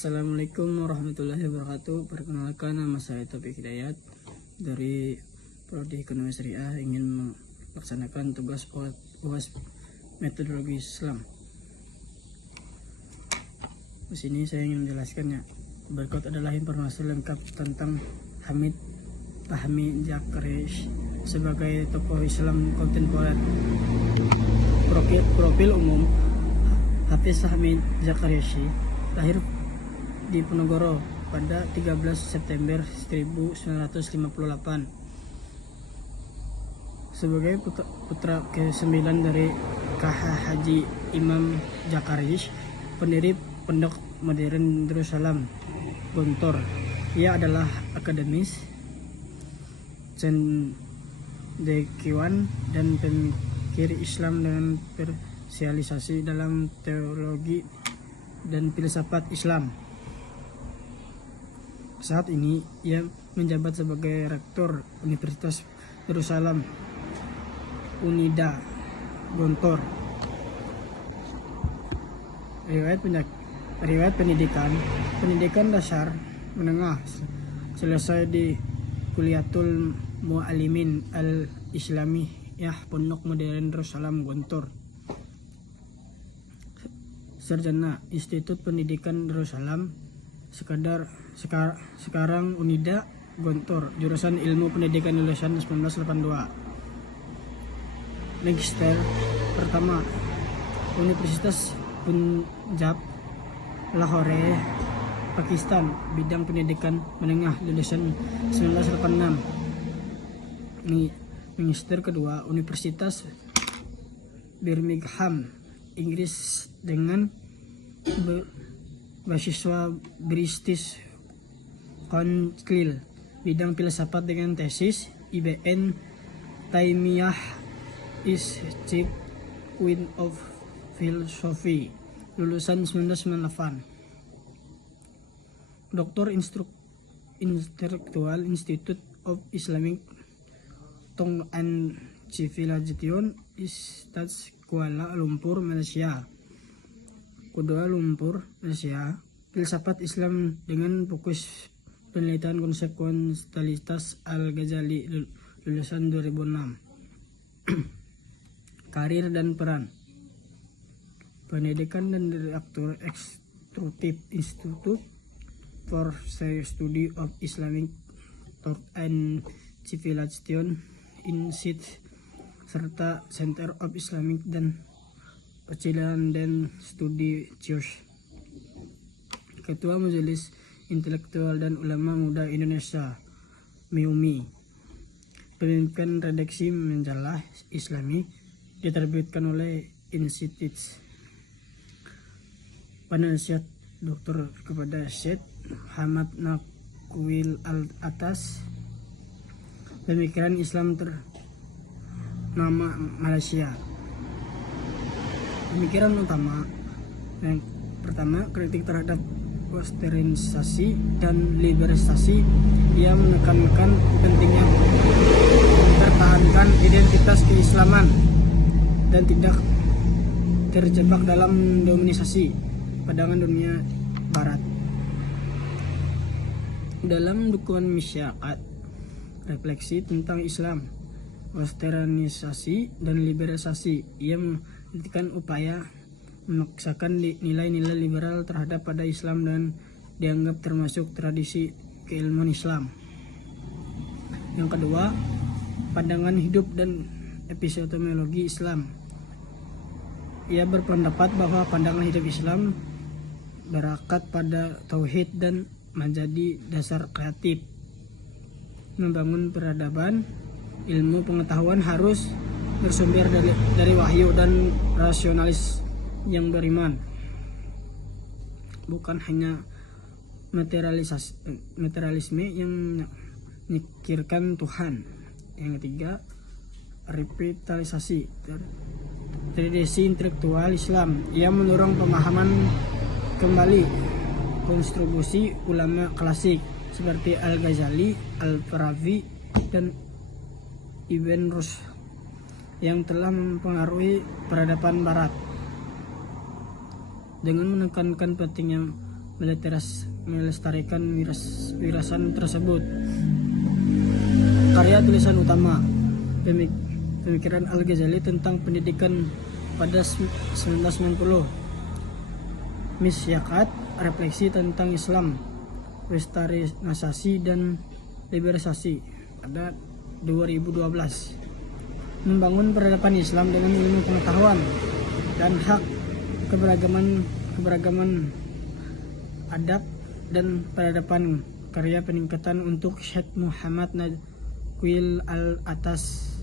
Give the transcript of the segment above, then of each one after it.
Assalamualaikum warahmatullahi wabarakatuh. Perkenalkan, nama saya Taufik Hidayat dari Prodi Ekonomi Syariah, ingin melaksanakan tugas UAS Metodologi Islam. Di sini saya ingin menjelaskannya. Berikut adalah informasi lengkap tentang Hamid Fahmi Zakariash sebagai tokoh Islam kontemporer. Profil umum: Hafiz Hamid Zakariash lahir di Ponorogo pada 13 September 1958 sebagai putra ke-9 dari KH Haji Imam Zakariash, pendiri Pondok Modern Darussalam Gontor. Ia adalah akademis, cendekiawan dan pemikir Islam dengan spesialisasi dalam teologi dan filsafat Islam. Saat ini ia menjabat sebagai rektor Universitas Darussalam Unida Gontor. Riwayat pendidikan dasar menengah selesai di Kuliatul Muallimin Al-Islamiyah Pondok Modern Darussalam Gontor. Sarjana Institut Pendidikan Darussalam sekarang Unida Gontor, jurusan Ilmu Pendidikan lulusan 1982. Magister pertama Universitas Punjab Lahore, Pakistan, bidang pendidikan menengah lulusan 1986. Magister kedua Universitas Birmingham, Inggris, dengan beasiswa British Council, bidang filsafat dengan tesis Ibn Taimiyah is Chief Queen of Philosophy, lulusan 1998. Doktor Intellectual Institute of Islamic Thought and Civilization Institute Kuala Lumpur, Malaysia. Kuala Lumpur, Malaysia. Filsafat Islam dengan fokus penelitian konsep konstelitas Al-Ghazali, lulusan 2006. Karir dan peran: pendidikan dan direktur eksekutif Institute for the Study of Islamic Thought and Civilization Institute serta Center of Islamic dan Pecilan dan Studi Church. Ketua Majelis Intelektual dan Ulama Muda Indonesia (MIUMI). Pendidikan redaksi majalah Islami diterbitkan oleh Institut. Penasihat Doktor kepada Syed Muhammad Nakwil Al-Atas, pemikiran Islam ternama Malaysia. Pemikiran utama: yang pertama, kritik terhadap westernisasi dan liberalisasi. Dia menekankan pentingnya mempertahankan identitas keislaman dan tidak terjebak dalam dominasi pandangan dunia barat. Dalam dukungan Misyakat, refleksi tentang Islam, westernisasi dan liberalisasi, ia menitikan upaya memaksakan nilai-nilai liberal terhadap pada Islam dan dianggap termasuk tradisi keilmuan Islam. Yang kedua, pandangan hidup dan epistemologi Islam. Ia berpendapat bahwa pandangan hidup Islam berakat pada tauhid dan menjadi dasar kreatif. Membangun peradaban, ilmu pengetahuan harus bersumber dari wahyu dan rasionalis yang beriman, bukan hanya materialisme yang memikirkan Tuhan. Yang ketiga, revitalisasi tradisi intelektual Islam. Ia mendorong pemahaman kembali kontribusi ulama klasik seperti Al-Ghazali, Al-Farabi, dan Ibn Rushd yang telah mempengaruhi peradaban Barat. Dengan menekankan pentingnya melestarikan wirasan tersebut. Karya tulisan utama pemikiran Al-Ghazali tentang pendidikan pada 1990. Misyakat, refleksi tentang Islam, westernasasi dan liberalisasi pada 2012. Membangun peradaban Islam dengan ilmu pengetahuan dan hak, keberagaman adab dan peradaban, karya peningkatan untuk Syekh Muhammad Naqil al-Atas,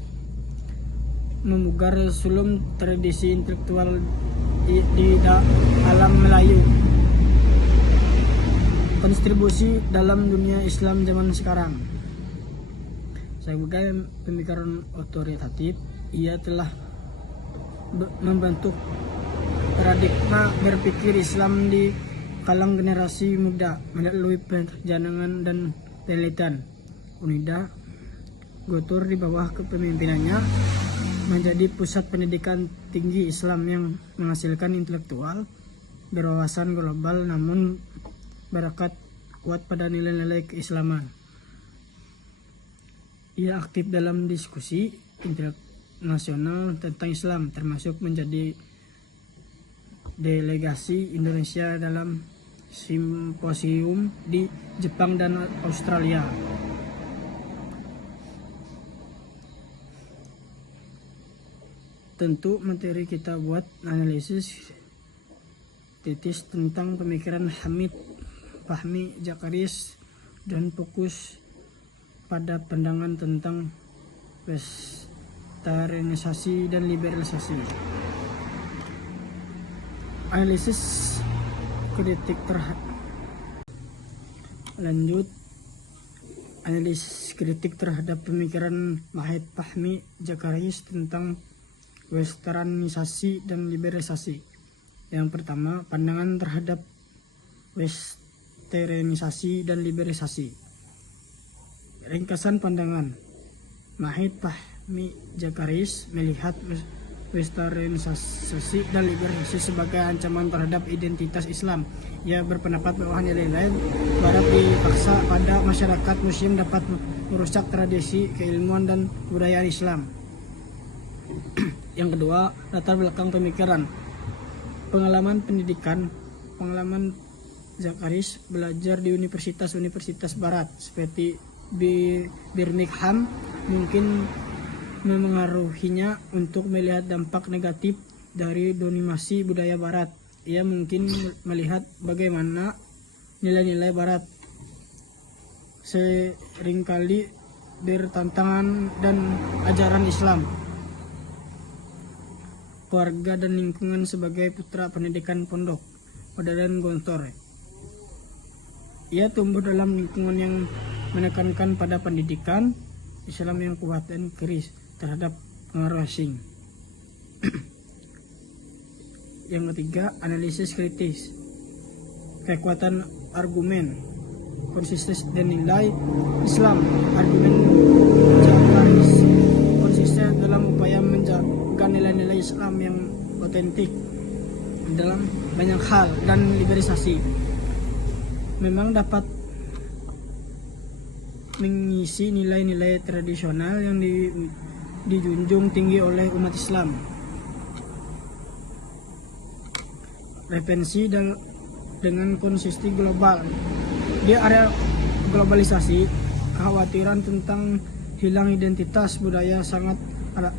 memugar sulum tradisi intelektual di alam Melayu, kontribusi dalam dunia Islam zaman sekarang. Sebagai pemikiran otoritatif, ia telah membentuk paradigma berpikir Islam di kalangan generasi muda melalui perjalanan dan penelitian. UNIDA Gotor di bawah kepemimpinannya menjadi pusat pendidikan tinggi Islam yang menghasilkan intelektual berwawasan global namun berkat kuat pada nilai-nilai keislaman. Ia aktif dalam diskusi internasional tentang Islam, termasuk menjadi delegasi Indonesia dalam simposium di Jepang dan Australia. Tentu materi kita buat analisis kritis tentang pemikiran Hamid Fahmi Zakaria dan fokus pada pandangan tentang westernisasi dan liberalisasi. Analisis kritik analisis kritik terhadap pemikiran Mahid Fahmi Zakaria tentang westernisasi dan liberalisasi. Yang pertama, pandangan terhadap westernisasi dan liberalisasi. Ringkasan pandangan Mahid Fahmi Zakaria melihat westernisasi dan liberalisasi sebagai ancaman terhadap identitas Islam. Ia berpendapat bahwa nilai-nilai barat dipaksa pada masyarakat Muslim dapat merusak tradisi keilmuan dan budaya Islam. Yang kedua, latar belakang pemikiran. Pengalaman pendidikan. Pengalaman Zakaria belajar di universitas-universitas barat seperti Birmingham mungkin memengaruhinya untuk melihat dampak negatif dari dominasi budaya barat. Ia mungkin melihat bagaimana nilai-nilai barat seringkali bertentangan dan ajaran Islam. Keluarga dan lingkungan sebagai putra pendidikan pondok Pesantren Gontor. Ia tumbuh dalam lingkungan yang menekankan pada pendidikan Islam yang kuat dan keris terhadap pengaruh asing. Yang ketiga, analisis kritis. Kekuatan argumen, konsistensi dan nilai Islam. Argumen Zakaria konsisten dalam upaya menjaga nilai-nilai Islam yang otentik dalam banyak hal, dan liberalisasi memang dapat mengisi nilai-nilai tradisional yang dijunjung tinggi oleh umat Islam. Referensi dengan konsisten global. Di area globalisasi, kekhawatiran tentang hilang identitas budaya sangat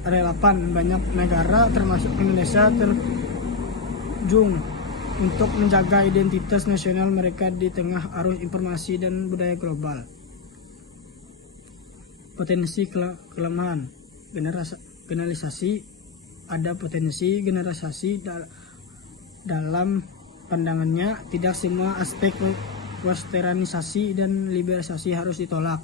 relevan. Banyak negara termasuk Indonesia terjun untuk menjaga identitas nasional mereka di tengah arus informasi dan budaya global. Potensi kelemahan generalisasi. Ada potensi generalisasi dalam pandangannya. Tidak semua aspek westernisasi dan liberalisasi harus ditolak.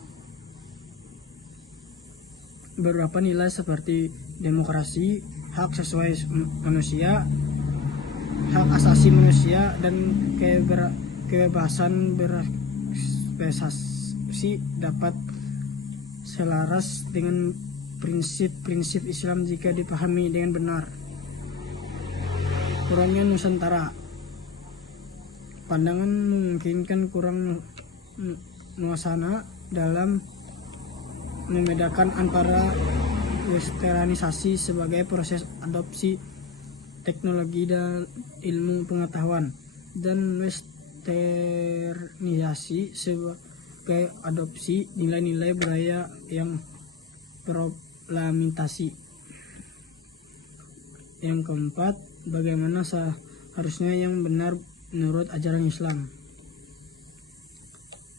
Beberapa nilai seperti demokrasi, hak sesuai manusia, hak asasi manusia, dan kebebasan berekspresi dapat selaras dengan prinsip-prinsip Islam jika dipahami dengan benar. Kurangnya Nusantara. pandangan memungkinkan kurang nuansana dalam membedakan antara westernisasi sebagai proses adopsi teknologi dan ilmu pengetahuan dan westernisasi sebagai adopsi nilai-nilai budaya yang proklamasi. Yang keempat, bagaimana seharusnya yang benar menurut ajaran Islam.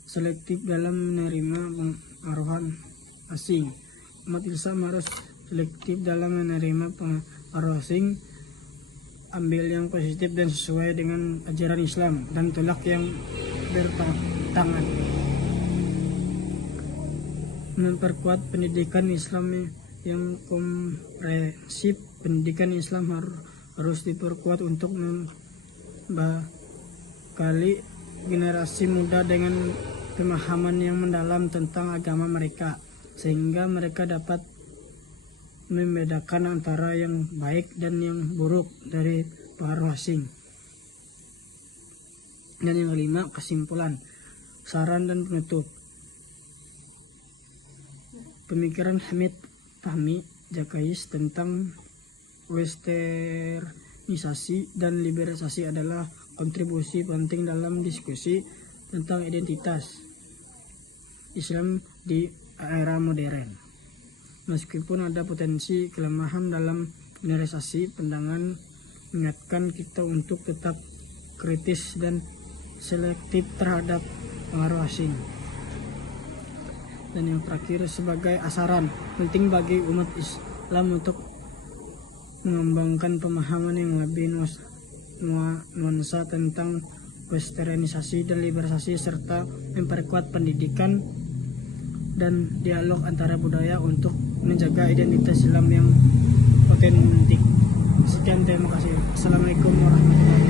Selektif dalam menerima pengaruhan asing. Umat Islam harus selektif dalam menerima pengaruh asing, ambil yang positif dan sesuai dengan ajaran Islam, dan tolak yang bertentangan. Memperkuat pendidikan Islam yang komprehensif. Pendidikan Islam harus diperkuat untuk membekali generasi muda dengan pemahaman yang mendalam tentang agama mereka, sehingga mereka dapat membedakan antara yang baik dan yang buruk dari pengaruh asing. Dan yang kelima, kesimpulan, saran dan penutup. Pemikiran Hamid Fahmi Jakais tentang westernisasi dan liberalisasi adalah kontribusi penting dalam diskusi tentang identitas Islam di era modern. Meskipun ada potensi kelemahan dalam generalisasi, pandangan mengingatkan kita untuk tetap kritis dan selektif terhadap pengaruh asing. Dan yang terakhir, sebagai asaran penting bagi umat Islam untuk mengembangkan pemahaman yang lebih nuansa tentang westernisasi dan liberalisasi, serta memperkuat pendidikan dan dialog antara budaya untuk menjaga identitas Islam yang otentik. Sekian, terima kasih. Assalamualaikum warahmatullahi wabarakatuh.